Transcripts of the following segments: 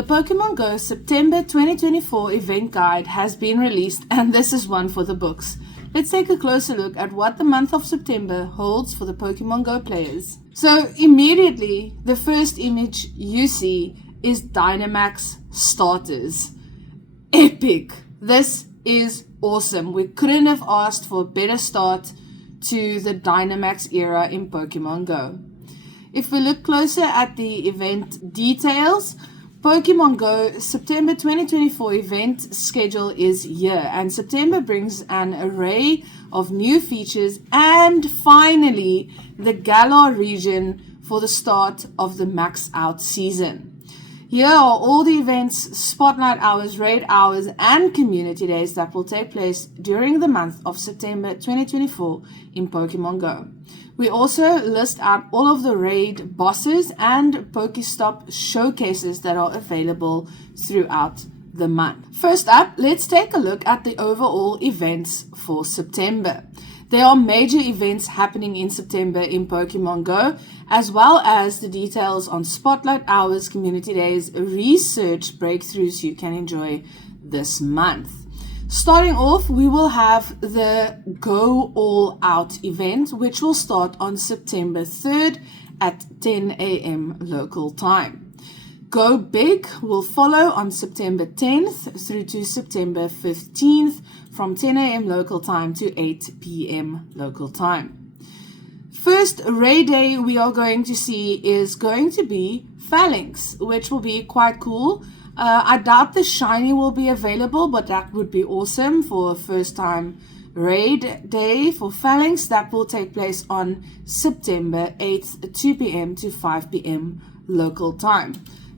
The PokemonGo September 2024 event guide has been released, and this is one for the books. Let's take a closer look at what the month of September holds for the PokemonGo players. So immediately, the first image you see is Dynamax starters. Epic! This is awesome. We couldn't have asked for a better start to the Dynamax era in PokemonGo. If we look closer at the event details, PokemonGo September 2024 event schedule is here, and September brings an array of new features and finally the Galar region for the start of the max out season. Here are all the events, spotlight hours, raid hours, and community days that will take place during the month of September 2024 in PokemonGo. We also list out all of the raid bosses and Pokestop showcases that are available throughout the month. First up, let's take a look at the overall events for September. There are major events happening in September in PokemonGo, as well as the details on spotlight hours, community days, research breakthroughs you can enjoy this month. Starting off, we will have the Go All Out event, which will start on September 3rd at 10 a.m. local time. Go Big will follow on September 10th through to September 15th from 10 a.m. local time to 8 p.m. local time. First raid day we are going to see is going to be Phalanx, which will be quite cool. I doubt the shiny will be available, but that would be awesome for a first time raid day for Phalanx. That will take place on September 8th, 2 p.m. to 5 p.m. local time.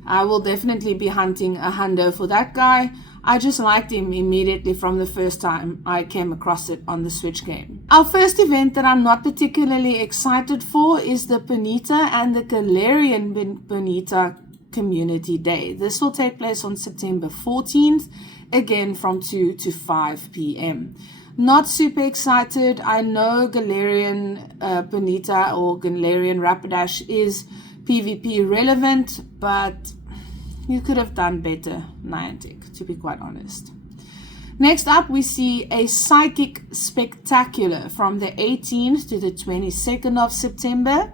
I will definitely be hunting a hundo for that guy. I just liked him immediately from the first time I came across it on the Switch game. Our first event that I'm not particularly excited for is the Ponyta and the Galarian Ponyta Community Day. This will take place on September 14th, again from 2 to 5 p.m. Not super excited. I know Galarian Ponyta or Galarian Rapidash is PvP relevant, but you could have done better, Niantic, to be quite honest. Next up, we see a Psychic Spectacular from the 18th to the 22nd of September.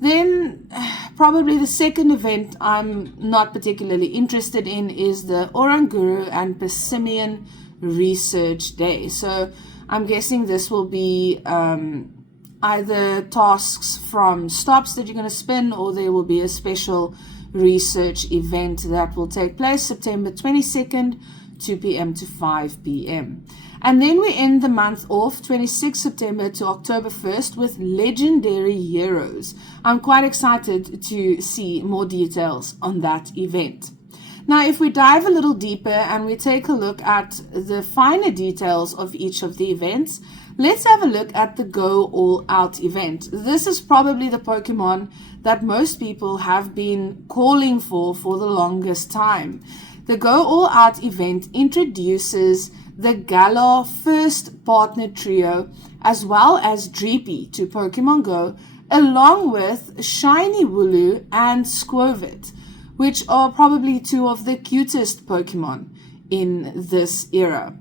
Then, probably the second event I'm not particularly interested in is the Oranguru and Persimmon Research Day. So, I'm guessing this will be either tasks from stops that you're going to spin, or there will be a special research event that will take place September 22nd, 2 p.m. to 5 p.m. And then we end the month off 26 September to October 1st with Legendary Heroes. I'm quite excited to see more details on that event. Now, if we dive a little deeper and we take a look at the finer details of each of the events, let's have a look at the Go All Out event. This is probably the Pokemon that most people have been calling for the longest time. The Go All Out event introduces the Galar first partner trio as well as Dreepy to PokemonGo, along with Shiny Wooloo and Squovit, which are probably two of the cutest Pokemon in this era.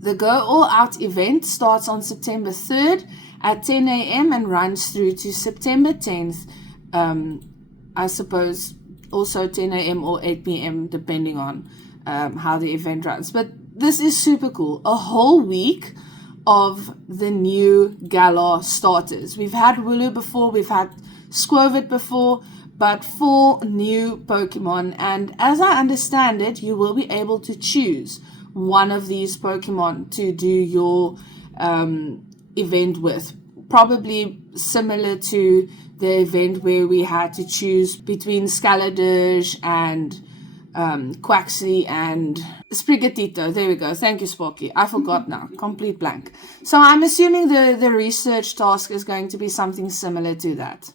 The Go All Out event starts on September 3rd at 10 a.m. and runs through to September 10th, I suppose also 10 a.m. or 8 p.m. depending on how the event runs. But this is super cool. A whole week of the new Galar starters. We've had Wooloo before, we've had Squovit before, but 4 new Pokemon. And as I understand it, you will be able to choose one of these Pokemon to do your event with. Probably similar to the event where we had to choose between Scaladirge and Quaxly and Sprigatito. There we go. Thank you, Sparky. I forgot now. Complete blank. So I'm assuming the research task is going to be something similar to that.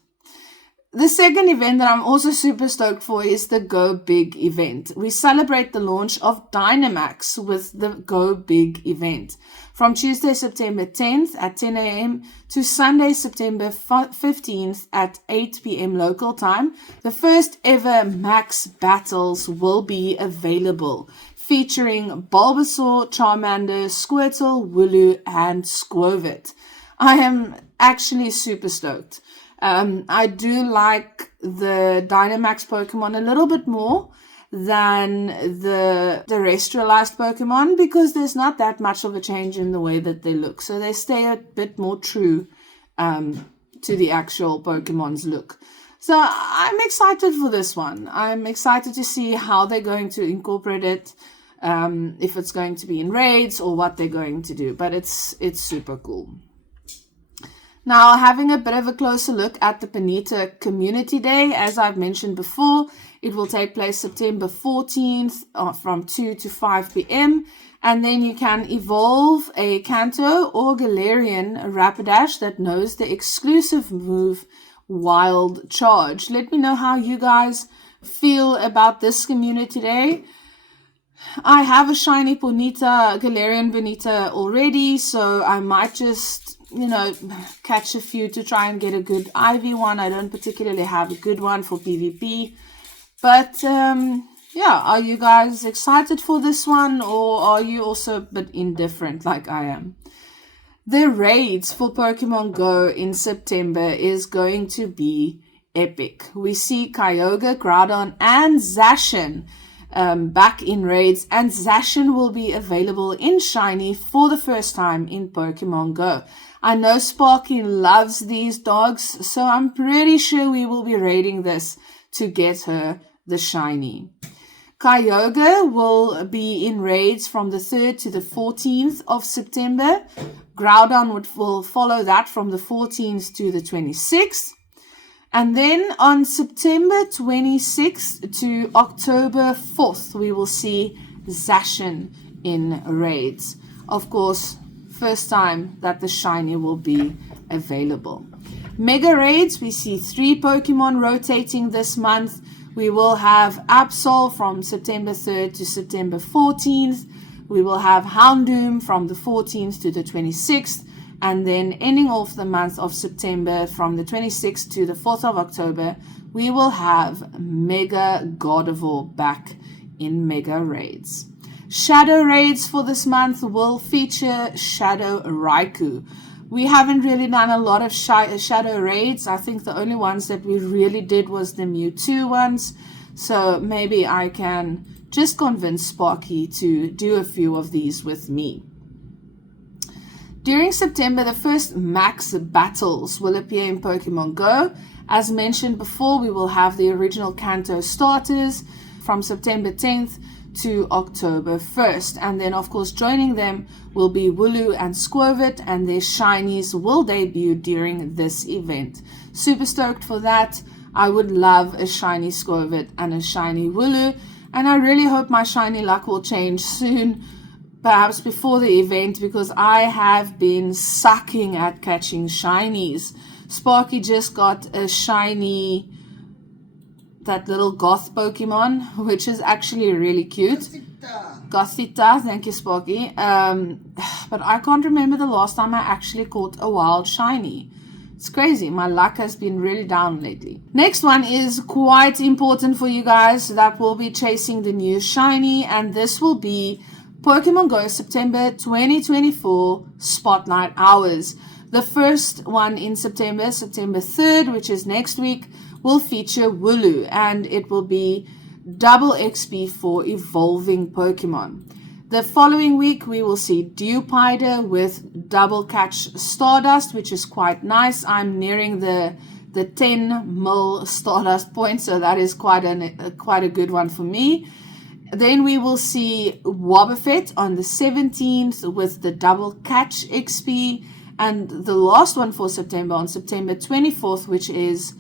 The second event that I'm also super stoked for is the Go Big event. We celebrate the launch of Dynamax with the Go Big event from Tuesday, September 10th at 10 a.m. to Sunday, September 15th at 8 p.m. local time. The first ever Max battles will be available, featuring Bulbasaur, Charmander, Squirtle, Wooloo, and Squirtle. I am actually super stoked. I do like the Dynamax Pokemon a little bit more than the terrestrialized Pokemon because there's not that much of a change in the way that they look. So they stay a bit more true to the actual Pokemon's look. So I'm excited for this one. I'm excited to see how they're going to incorporate it, if it's going to be in raids or what they're going to do. But it's super cool. Now, having a bit of a closer look at the Ponyta Community Day, as I've mentioned before, it will take place September 14th from 2 to 5 p.m. And then you can evolve a Kanto or Galarian Rapidash that knows the exclusive move Wild Charge. Let me know how you guys feel about this Community Day. I have a shiny Ponyta, Galarian Ponyta already, so I might just catch a few to try and get a good IV one. I don't particularly have a good one for PvP. But, are you guys excited for this one? Or are you also a bit indifferent like I am? The raids for Pokemon Go in September is going to be epic. We see Kyogre, Groudon, and Zacian back in raids. And Zacian will be available in Shiny for the first time in Pokemon Go. I know Sparky loves these dogs, so I'm pretty sure we will be raiding this to get her the shiny. Kyogre will be in raids from the 3rd to the 14th of September. Groudon will follow that from the 14th to the 26th. And then on September 26th to October 4th, we will see Zacian in raids. Of course, first time that the shiny will be available. Mega raids, we see 3 Pokemon rotating this month. We will have Absol from September 3rd to September 14th. We will have Houndoom from the 14th to the 26th. And then ending off the month of September from the 26th to the 4th of October, we will have Mega Gardevoir back in Mega raids. Shadow raids for this month will feature Shadow Raikou. We haven't really done a lot of shadow raids. I think the only ones that we really did was the Mewtwo ones. So maybe I can just convince Sparky to do a few of these with me. During September, the first Max battles will appear in Pokemon Go. As mentioned before, we will have the original Kanto starters from September 10th to October 1st. And then, of course, joining them will be Wooloo and Squirtle, and their shinies will debut during this event. Super stoked for that. I would love a shiny Squirtle and a shiny Wooloo, and I really hope my shiny luck will change soon, perhaps before the event, because I have been sucking at catching shinies. Sparky just got a shiny, that little goth Pokemon, which is actually really cute. Gothita, thank you, Sparky. But I can't remember the last time I actually caught a wild shiny. It's crazy. My luck has been really down lately. Next one is quite important for you guys that will be chasing the new shiny, and this will be Pokemon Go September 2024 Spotlight Hours. The first one in September, September 3rd, which is next week, will feature Wooloo, and it will be double XP for evolving Pokemon. The following week, we will see Dewpider with double catch Stardust, which is quite nice. I'm nearing the 10 mil Stardust points, so that is quite a good one for me. Then we will see Wobbuffet on the 17th with the double catch XP. And the last one for September, on September 24th, which is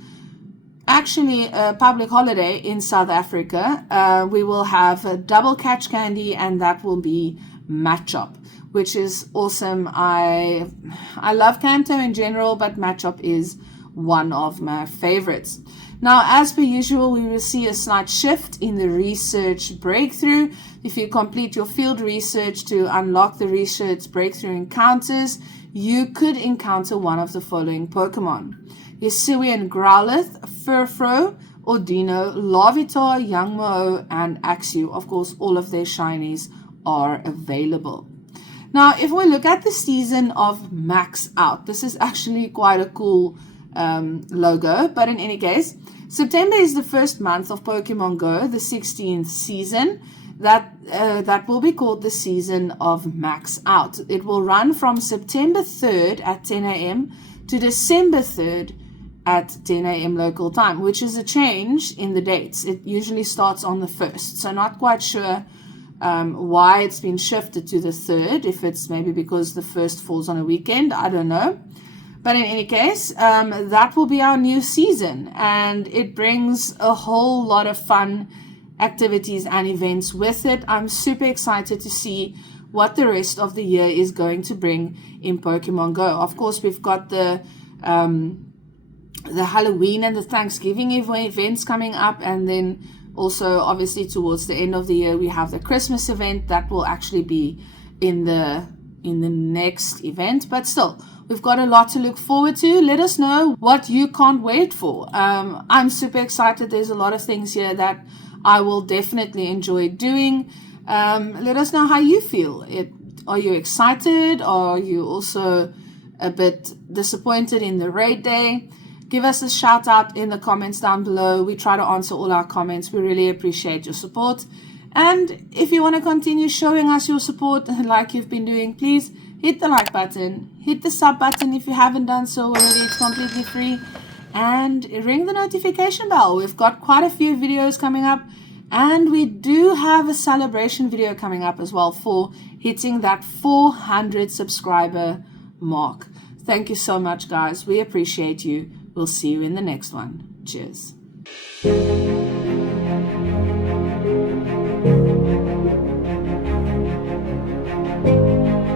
actually a public holiday in South Africa, we will have a double catch candy, and that will be Matchup, which is awesome. I love Kanto in general, but Matchup is one of my favorites. Now, as per usual, we will see a slight shift in the research breakthrough. If you complete your field research to unlock the research breakthrough encounters, you could encounter one of the following Pokemon: Hisuian Growlithe, Furfrou, Ordino, Larvitar, Youngmo, and Axew. Of course, all of their shinies are available. Now, if we look at the season of Max Out, this is actually quite a cool logo, but in any case, September is the first month of Pokemon Go, the 16th season. That will be called the season of Max Out. It will run from September 3rd at 10 a.m. to December 3rd at 10 a.m. local time, which is a change in the dates. It usually starts on the 1st, so not quite sure why it's been shifted to the 3rd, if it's maybe because the 1st falls on a weekend, I don't know. But in any case, that will be our new season, and it brings a whole lot of fun activities and events with it. I'm super excited to see what the rest of the year is going to bring in Pokemon Go. Of course, we've got the Halloween and the Thanksgiving events coming up, and then also obviously towards the end of the year we have the Christmas event that will actually be in the next event. But still, we've got a lot to look forward to. Let us know what you can't wait for. I'm super excited. There's a lot of things here that I will definitely enjoy doing. Let us know how you feel. Are you excited? Or are you also a bit disappointed in the raid day? Give us a shout out in the comments down below. We try to answer all our comments. We really appreciate your support. And if you want to continue showing us your support like you've been doing, please hit the like button, hit the sub button if you haven't done so already. It's completely free. And ring the notification bell. We've got quite a few videos coming up, and we do have a celebration video coming up as well for hitting that 400 subscriber mark. Thank you so much, guys. We appreciate you. We'll see you in the next one. Cheers.